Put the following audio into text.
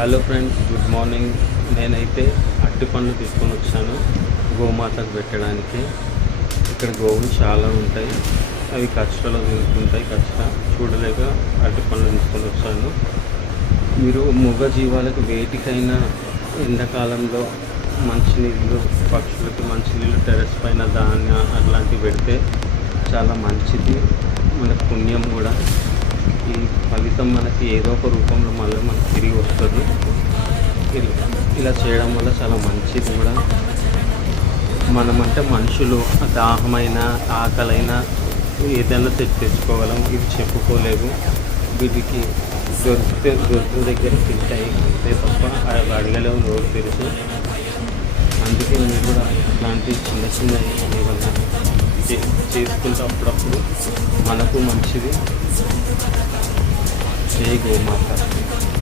Hello friends, good morning. నేనైతే అరటి పండ్లు తీసుకొని వచ్చాను గోమాతకు పెట్టడానికి. ఇక్కడ గోవులు చాలా ఉంటాయి, అవి కష్టలో తింటుంటాయి. చూడలేక అరటి పండ్లు తీసుకొని వచ్చాను. మీరు మూగ జీవాలకు వేటికైనా ఎండాకాలంలో మంచినీళ్ళు, పక్షులకి మంచినీళ్ళు టెర్రస్ పైన ధాన్య అట్లాంటివి పెడితే చాలా మంచిది, మనకు పుణ్యం కూడా. ఈ ఫలితం మనకి ఏదో ఒక రూపంలో మళ్ళీ మనకు తిరిగి వస్తుంది. ఇలా చేయడం వల్ల చాలా మంచిది కూడా. మనమంటే మనుషులు దాహమైన ఆకలైనా ఏదైనా తెచ్చుకోగలం, ఇవి చెప్పుకోలేవు. వీటికి దొరికిన దగ్గర తింటాయి అంతే తప్ప అవి అడగలేవు, నోరు తెలుసు. అందుకే మీరు కూడా ఇట్లాంటి చిన్న చిన్న ఏమన్నా చేసుకుంటే అప్పుడప్పుడు మనకు మంచిది. జై గోమాత.